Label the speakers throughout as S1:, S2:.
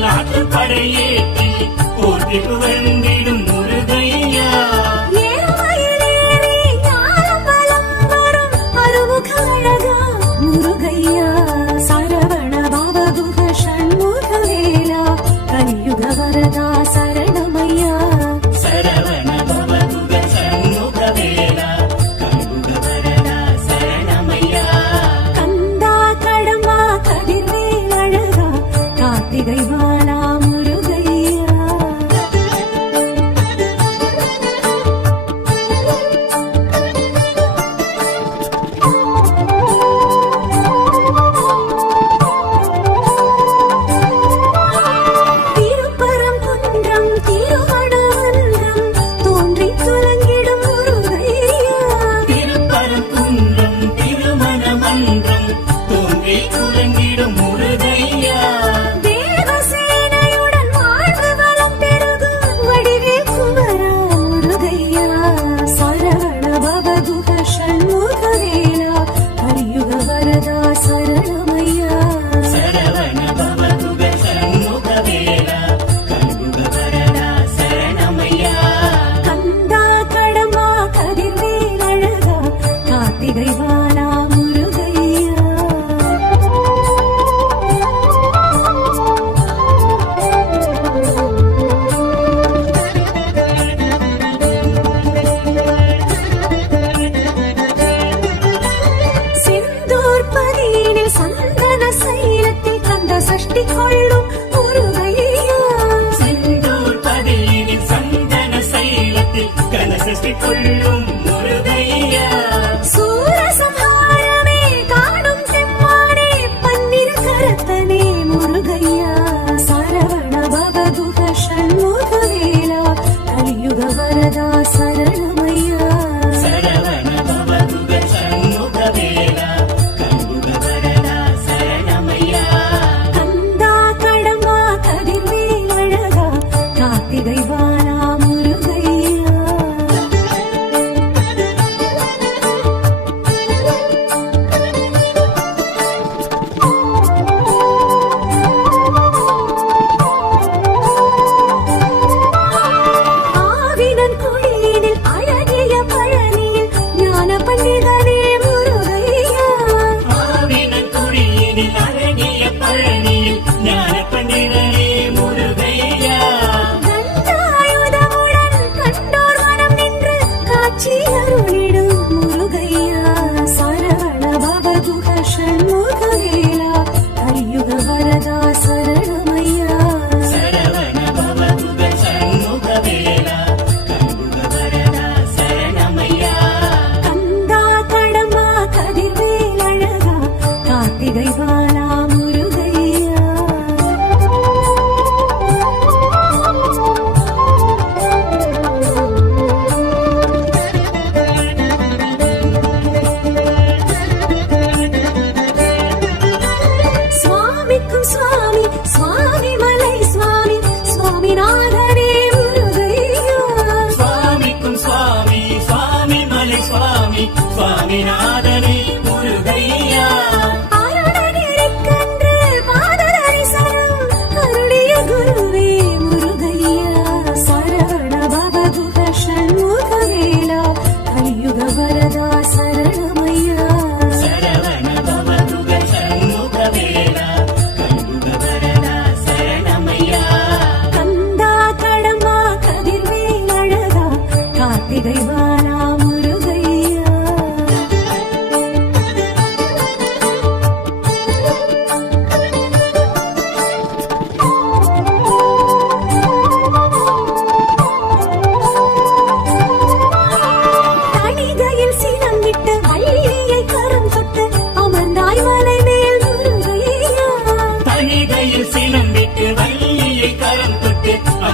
S1: நாட்டு படையேற்றி போற்றி புகழ்ந்திடும் முருகையா.
S2: முருகையா
S1: சரவண பாவகுக ஷண்முகவேலா கலியுக வரதா சரணம் 不开 சஷ்டி கொள்ளும்
S2: செந்தூர் பதையினில் சந்தன சைலத்தில் கொள்ளும்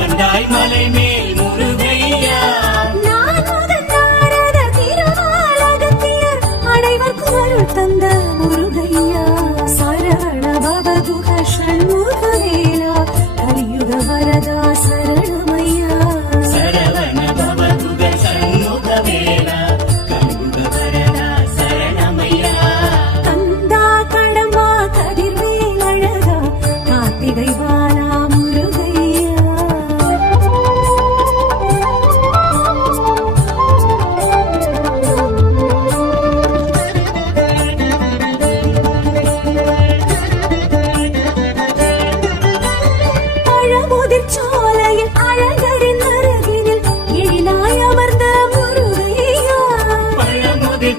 S2: வந்தாய் மலை
S1: மே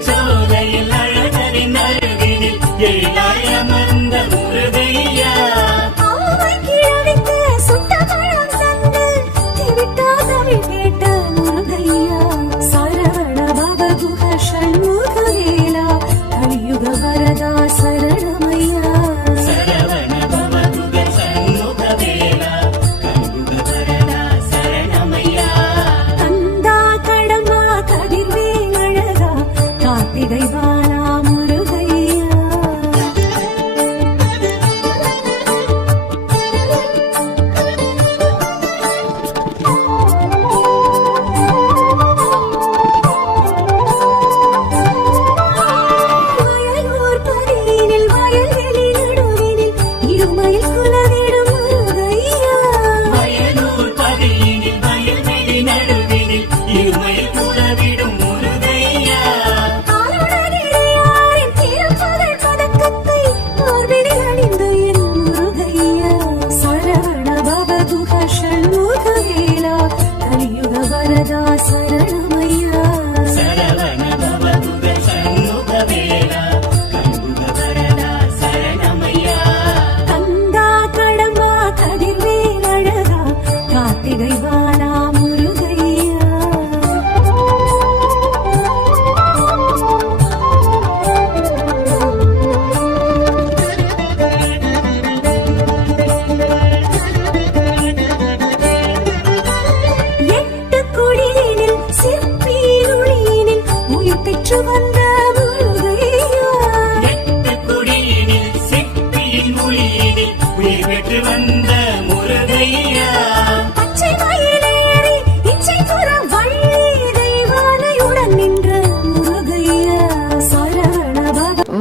S1: சோலையில் அழகரின் அருகினில் எழிலாய் அமர்ந்த முருகையா. சரவண பவகுக ஷண்முகவேலா கலியுக வரதாச षण्मुख षण्मुख वेला कलियुग वरदासय பெற்று வந்த